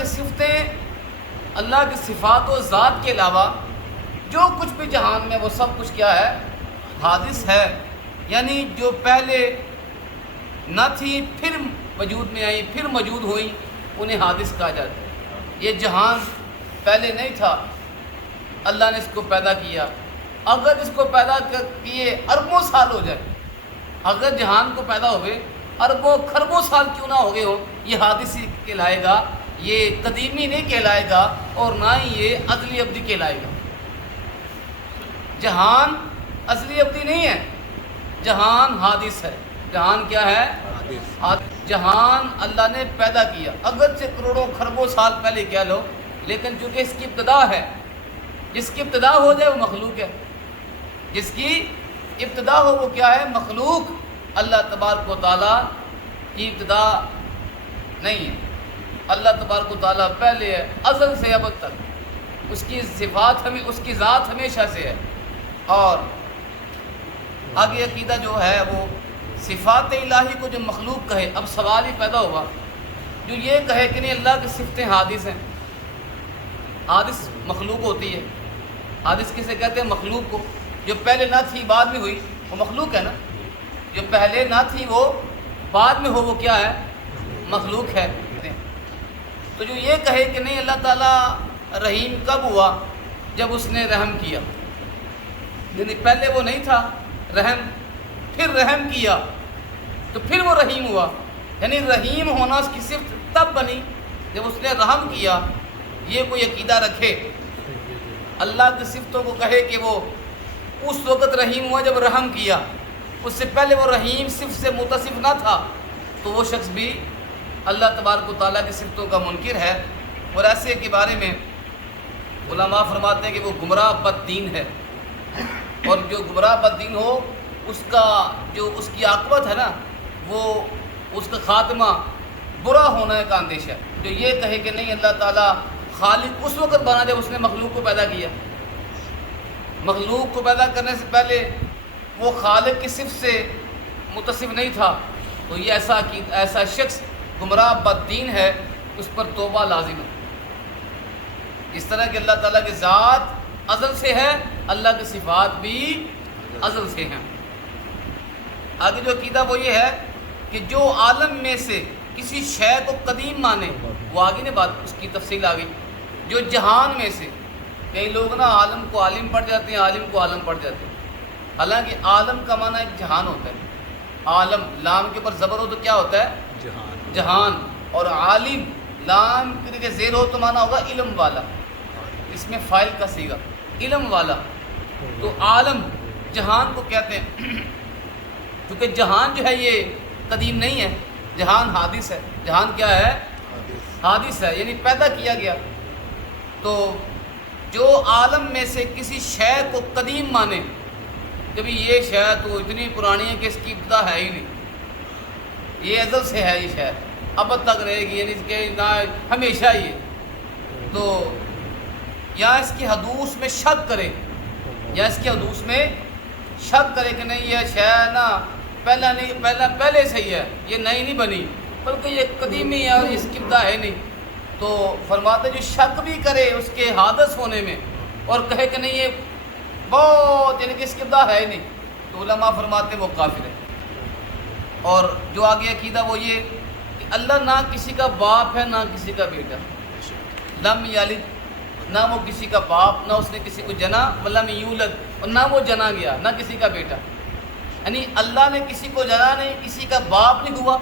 کی صفتیں، اللہ کی صفات و ذات کے علاوہ جو کچھ بھی جہان میں وہ سب کچھ کیا ہے؟ حادث ہے، یعنی جو پہلے نہ تھی پھر وجود میں آئی پھر موجود ہوئی انہیں حادث کہا جاتا ہے۔ یہ جہان پہلے نہیں تھا، اللہ نے اس کو پیدا کیا، اگر اس کو پیدا کیے اربوں سال ہو جائے، اگر جہان کو پیدا ہوئے اربوں خربوں سال کیوں نہ ہو گئے ہو، یہ حادث ہی کہلائے گا، یہ قدیمی نہیں کہلائے گا اور نہ ہی یہ ازلی ابدی کہلائے گا۔ جہان ازلی ابدی نہیں ہے، جہان حادث ہے۔ جہان کیا ہے؟ جہان اللہ نے پیدا کیا، اگرچہ کروڑوں خربوں سال پہلے کیا لو، لیکن چونکہ اس کی ابتدا ہے، جس کی ابتدا ہو جائے وہ مخلوق ہے، جس کی ابتدا ہو وہ کیا ہے؟ مخلوق۔ اللہ تبارک و تعالیٰ کی ابتدا نہیں ہے، اللہ تبارک و تعالیٰ پہلے ہے، ازل سے ابد تک، اس کی صفات ہمیں، اس کی ذات ہمیشہ سے ہے۔ اور آگے عقیدہ جو ہے وہ صفات الہی کو جو مخلوق کہے، اب سوال ہی پیدا ہوا، جو یہ کہے کہ نہیں اللہ کی صفتیں حادث ہیں، حادث مخلوق ہوتی ہے، حادث کسے کہتے ہیں؟ مخلوق کو، جو پہلے نہ تھی بعد میں ہوئی وہ مخلوق ہے نا، جو پہلے نہ تھی وہ بعد میں ہو وہ کیا ہے؟ مخلوق ہے۔ تو جو یہ کہے کہ نہیں اللہ تعالیٰ رحیم کب ہوا؟ جب اس نے رحم کیا، یعنی پہلے وہ نہیں تھا رحم، پھر رحم کیا تو پھر وہ رحیم ہوا، یعنی رحیم ہونا اس کی صفت تب بنی جب اس نے رحم کیا۔ یہ کوئی عقیدہ رکھے اللہ کی صفتوں کو کہے کہ وہ اس وقت رحیم ہوا جب رحم کیا، اس سے پہلے وہ رحیم صفت سے متصف نہ تھا، تو وہ شخص بھی اللہ تبارک و تعالیٰ کی صفتوں کا منکر ہے۔ اور ایسے کے بارے میں علماء فرماتے ہیں کہ وہ گمراہ بد دین ہے، اور جو گمراہ بد دین ہو اس کا جو اس کی عاقبت ہے نا، وہ اس کا خاتمہ برا ہونے کا اندیشہ ہے۔ جو یہ کہے کہ نہیں اللہ تعالیٰ خالق اس وقت بنا جب اس نے مخلوق کو پیدا کیا، مخلوق کو پیدا کرنے سے پہلے وہ خالق کی صفت سے متصف نہیں تھا، تو یہ ایسا شخص گمراہ بد دین ہے، اس پر توبہ لازم ہے۔ اس طرح کہ اللہ تعالیٰ کی ذات ازل سے ہے، اللہ کی صفات بھی ازل سے ہیں۔ آگے جو عقیدہ وہ یہ ہے کہ جو عالم میں سے کسی شے کو قدیم مانے، وہ آگے نے بات اس کی تفصیل آ گئی، جو جہان میں سے، کئی لوگ نا عالم کو عالم پڑھ جاتے ہیں، عالم کو عالم پڑھ جاتے ہیں، حالانکہ عالم کا معنی ایک جہان ہوتا ہے، عالم لام کے اوپر زبر ہو تو کیا ہوتا ہے؟ جہان، اور عالم لام کے زیر ہو تو معنی ہوگا علم والا، اس میں فاعل کا صیغہ علم والا، تو عالم جہان کو کہتے ہیں، کیونکہ جہان جو ہے یہ قدیم نہیں ہے، جہان حادث ہے۔ جہان کیا ہے؟ حادث ہے، یعنی پیدا کیا گیا۔ تو جو عالم میں سے کسی شے کو قدیم مانے، کبھی یہ شے تو اتنی پرانی ہے کہ اس کی ابتدا ہے ہی نہیں، یہ ازل سے ہے، یہ شے ابد تک رہے گی، یعنی اس کے نہ ہمیشہ ہی ہے، تو یا اس کی حدوث میں شک کرے، یا اس کی حدوث میں شک کرے کہ نہیں یہ شے نا پہلے سے ہی ہے، یہ نئی نہیں بنی بلکہ یہ قدیمی ہے اور اس کی ابتدا ہے نہیں، تو فرماتے جو شک بھی کرے اس کے حادث ہونے میں اور کہے کہ نہیں یہ بہت یعنی کہ اس کی ابتدا ہے ہی نہیں، تو علماء فرماتے وہ کافر ہے۔ اور جو آگے عقیدہ وہ یہ کہ اللہ نہ کسی کا باپ ہے نہ کسی کا بیٹا، لم یلد، نہ وہ کسی کا باپ، نہ اس نے کسی کو جنا، ولم یولد، اور نہ وہ جنا گیا، نہ کسی کا بیٹا، یعنی اللہ نے کسی کو جنا نہیں، کسی کا باپ نہیں ہوا،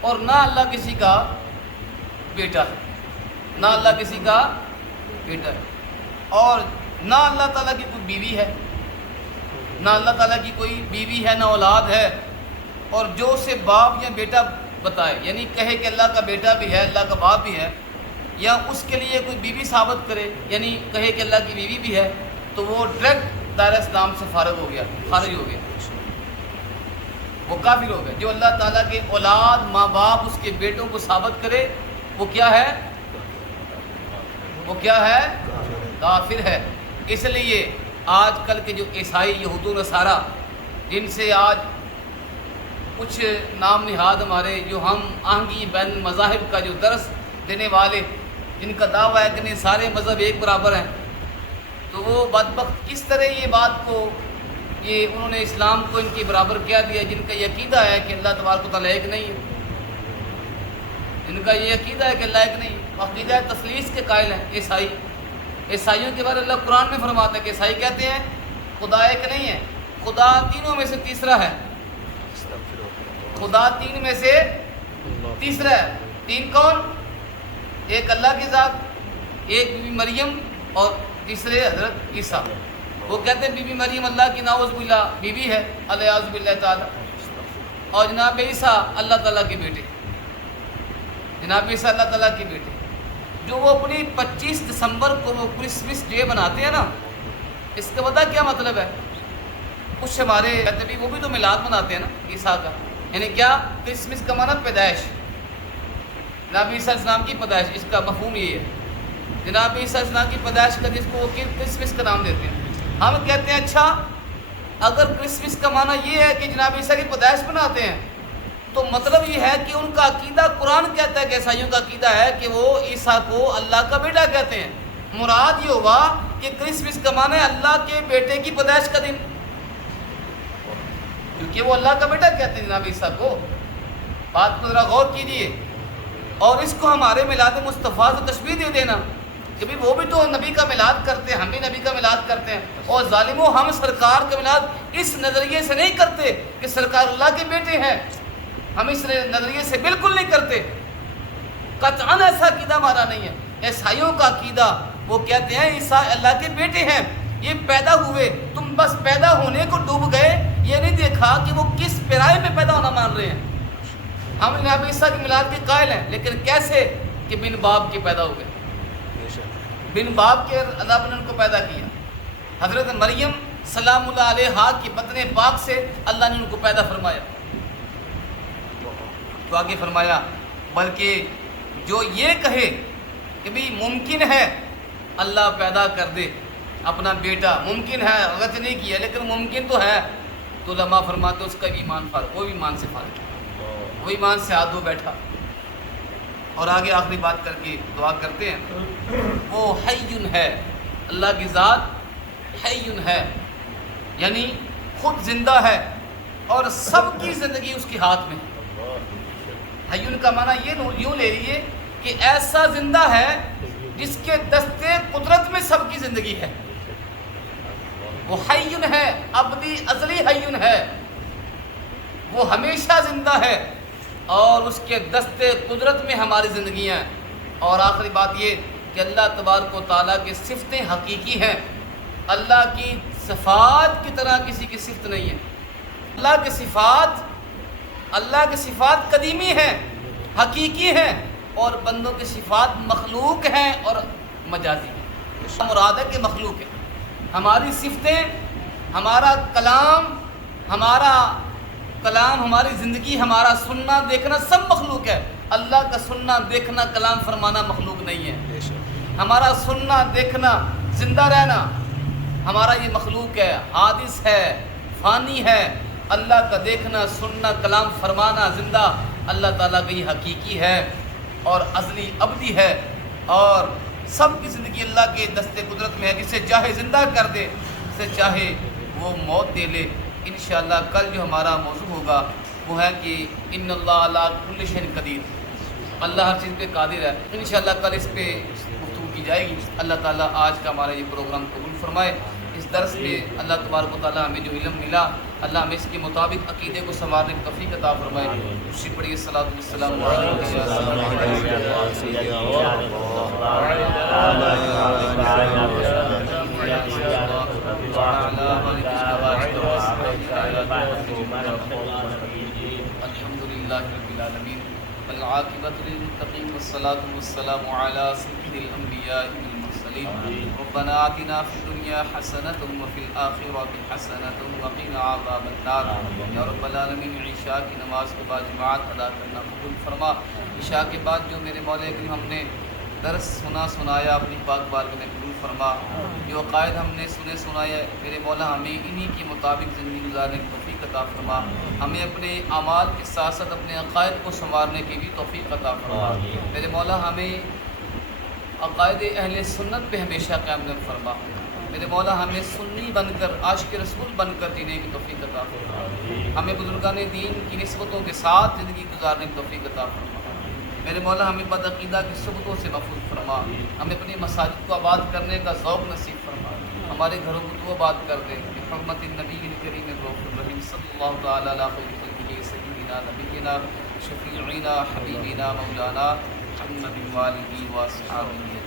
اور نہ اللہ کسی کا بیٹا ہے، نہ اللہ کسی کا بیٹا ہے، اور نہ اللہ تعالیٰ کی کوئی بیوی ہے، نہ اللہ تعالیٰ کی کوئی بیوی ہے، نہ اولاد ہے، اور جو اسے باپ یا بیٹا بتائے، یعنی کہے کہ اللہ کا بیٹا بھی ہے، اللہ کا باپ بھی ہے، یا اس کے لیے کوئی بیوی ثابت کرے، یعنی کہے کہ اللہ کی بیوی بھی ہے، تو وہ ڈائریکٹ دائرہ اسلام سے فارغ ہو گیا، خارج ہو گیا، وہ کافر ہو گیا۔ جو اللہ تعالیٰ کے اولاد، ماں باپ، اس کے بیٹوں کو ثابت کرے، وہ کیا ہے؟ وہ کیا ہے؟ کافر ہے۔ اس لیے آج کل کے جو عیسائی، یہود و نصارہ، جن سے آج کچھ نام نہاد ہمارے جو ہم آہنگی بین مذاہب کا جو درس دینے والے، جن کا دعویٰ ہے کہ نہیں سارے مذہب ایک برابر ہیں، تو وہ بدبخت کس طرح یہ بات کو، یہ انہوں نے اسلام کو ان کے برابر کیا دیا، جن کا یہ عقیدہ ہے کہ اللہ تبارک و تعالیٰ ایک نہیں ہے، جن کا یہ عقیدہ ہے کہ اللہ ایک نہیں، عقیدہ تثلیث کے قائل ہیں عیسائی۔ عیسائیوں کے بارے اللہ قرآن میں فرماتا ہے کہ عیسائی کہتے ہیں خدا ایک نہیں ہے، خدا تینوں میں سے تیسرا ہے، خدا تین میں سے تیسرا ہے۔ تین کون؟ ایک اللہ کی ذات، ایک بی بی مریم، اور تیسرے حضرت عیسیٰ۔ وہ کہتے ہیں بی بی مریم اللہ کی ناؤذ باللہ بیوی ہے، الیاذ باللہ تعالیٰ، اور جناب عیسیٰ اللہ تعالیٰ کے بیٹے، جناب عیسیٰ اللہ تعالیٰ کے بیٹے، جو وہ اپنی 25 دسمبر کو وہ کرسمس ڈے بناتے ہیں نا، اس کا پتہ کیا مطلب ہے؟ کچھ ہمارے کہتے بھی وہ بھی تو میلاد مناتے ہیں نا عیسیٰ کا، یعنی کیا؟ کرسمس کا معنی پیدائش، جناب عیسیٰ السلام کی پیدائش، اس کا مفہوم یہ ہے، جناب عیسیٰ السلام کی پیدائش کا جس کو وہ کرسمس کا نام دیتے ہیں۔ ہم کہتے ہیں اچھا اگر کرسمس کا معنی یہ ہے کہ جناب عیسیٰ کی پیدائش بناتے ہیں، تو مطلب یہ ہے کہ ان کا عقیدہ، قرآن کہتا ہے کہ عیسائیوں کا عقیدہ ہے کہ وہ عیسیٰ کو اللہ کا بیٹا کہتے ہیں۔ مراد یہ ہوا کہ کرسمس کا معنی ہے اللہ کے بیٹے کی پیدائش کا دن، کیونکہ وہ اللہ کا بیٹا کہتے ہیں جناب عیسیٰ کو۔ بات کو ذرا غور کیجیے، اور اس کو ہمارے میلاد مصطفیٰ سے تشبیہ دے دینا کہ بھی وہ بھی تو نبی کا میلاد کرتے ہیں، ہم بھی نبی کا میلاد کرتے ہیں، اور ظالموں ہم سرکار کا میلاد اس نظریے سے نہیں کرتے کہ سرکار اللہ کے بیٹے ہیں، ہم اس نظریے سے بالکل نہیں کرتے، قطعاً ایسا عقیدہ ہمارا نہیں ہے۔ عیسائیوں کا عقیدہ، وہ کہتے ہیں عیسیٰ اللہ کے بیٹے ہیں، یہ پیدا ہوئے، تم بس پیدا ہونے کو ڈوب گئے، یہ نہیں دیکھا کہ وہ کس پیرائے میں پیدا ہونا مان رہے ہیں۔ ہم جناب عیسیٰ کے میلاد کے قائل ہیں، لیکن کیسے؟ کہ بن باپ کے پیدا ہو گئے، بن باپ کے اللہ نے ان کو پیدا کیا۔ حضرت مریم سلام اللہ علیہا کی بطن پاک سے اللہ نے ان کو پیدا فرمایا، تو آگے فرمایا بلکہ جو یہ کہے کہ بھی ممکن ہے اللہ پیدا کر دے اپنا بیٹا، ممکن ہے، غلط نہیں کیا لیکن ممکن تو ہے، تو علماء فرماتے اس کا بھی ایمان فارغ، وہ بھی ایمان سے فارغ، وہ ایمان سے ہاتھ دھو بیٹھا۔ اور آگے آخری بات کر کے دعا کرتے ہیں، وہ حیٌ ہے، اللہ کی ذات حیٌ ہے، یعنی خود زندہ ہے اور سب کی زندگی اس کے ہاتھ میں ہے۔ حیٌ کا معنی یہ یوں لے لیے کہ ایسا زندہ ہے جس کے دستے قدرت میں سب کی زندگی ہے، وہ حیٌ ہے، ابدی ازلی حیٌ ہے، وہ ہمیشہ زندہ ہے اور اس کے دستے قدرت میں ہماری زندگیاں ہیں۔ اور آخری بات یہ کہ اللہ تبارک و تعالیٰ کی صفتیں حقیقی ہیں، اللہ کی صفات کی طرح کسی کی صفت نہیں ہے۔ اللہ کی صفات قدیمی ہیں، حقیقی ہیں، اور بندوں کی صفات مخلوق ہیں اور مجازی ہیں۔ مراد ہے کہ مخلوق ہے، ہماری صفتیں، ہمارا کلام، ہماری زندگی، ہمارا سننا دیکھنا سب مخلوق ہے۔ اللہ کا سننا دیکھنا کلام فرمانا مخلوق نہیں ہے، ہمارا سننا دیکھنا زندہ رہنا ہمارا یہ مخلوق ہے، حادث ہے، فانی ہے۔ اللہ کا دیکھنا سننا کلام فرمانا زندہ اللہ تعالیٰ کا یہ حقیقی ہے اور ازلی ابدی ہے، اور سب کی زندگی اللہ کے دستے قدرت میں ہے، جسے چاہے زندہ کر دے، جسے چاہے وہ موت دے لے۔ انشاءاللہ کل جو ہمارا موضوع ہوگا وہ ہے کہ ان اللہ علی کل شیء قدیر، اللہ ہر چیز پہ قادر ہے۔ انشاءاللہ کل اس پہ گفتگو کی جائے گی۔ اللہ تعالیٰ آج کا ہمارا یہ پروگرام قبول فرمائے۔ اس درس میں اللہ تبارک و تعالیٰ ہمیں جو علم ملا، اللہ ہمیں اس کے مطابق عقیدے کو سنوارنے کی توفیق عطا فرمائے۔ اسی پڑھیے الصلاۃ والسلام الحمدللہ رب العالمین والعاقبۃ للمتقین والصلاۃ والسلام علی سید الانبیاء والمرسلین۔ ربنا آتنا فی الدنیا حسنۃ وفی الآخرۃ حسنۃ وقنا عذاب النار۔ یا رب العالمین عشاء کی نماز کے بعد جماعت ادا کرنا قبول فرما۔ عشاء کے بعد جو میرے مولا کریم ہم نے درس سنایا اپنی پاک بارگاہ میں قبول فرما۔ جو عقائد ہم نے سنائے میرے مولا ہمیں انہی کے مطابق زندگی گزارنے کی توفیق عطا فرما۔ ہمیں اپنے اعمال کے ساتھ ساتھ اپنے عقائد کو سنوارنے کی بھی توفیق عطا فرما۔ میرے مولا ہمیں عقائد اہل سنت پہ ہمیشہ قائم فرما. میرے مولا ہمیں سنی بن کر عاشق رسول بن کر جینے کی توفیق عطا فرما. ہمیں بزرگان دین کی نسبتوں کے ساتھ زندگی گزارنے کی توفیق عطا فرما. میرے مولا ہمیں بدعقیدہ کی صحبتوں سے محفوظ فرما. ہمیں اپنی مساجد کو آباد کرنے کا ذوق نصیب فرما. ہمارے گھروں کو تو آباد کر دے. بحرمت النبی الکریم الرؤوف الرحیم صلی اللہ تعالی علیہ وسلم سیدنا نبینا شفیعنا حبیبنا مولانا محمد وآلہ واصحابہ.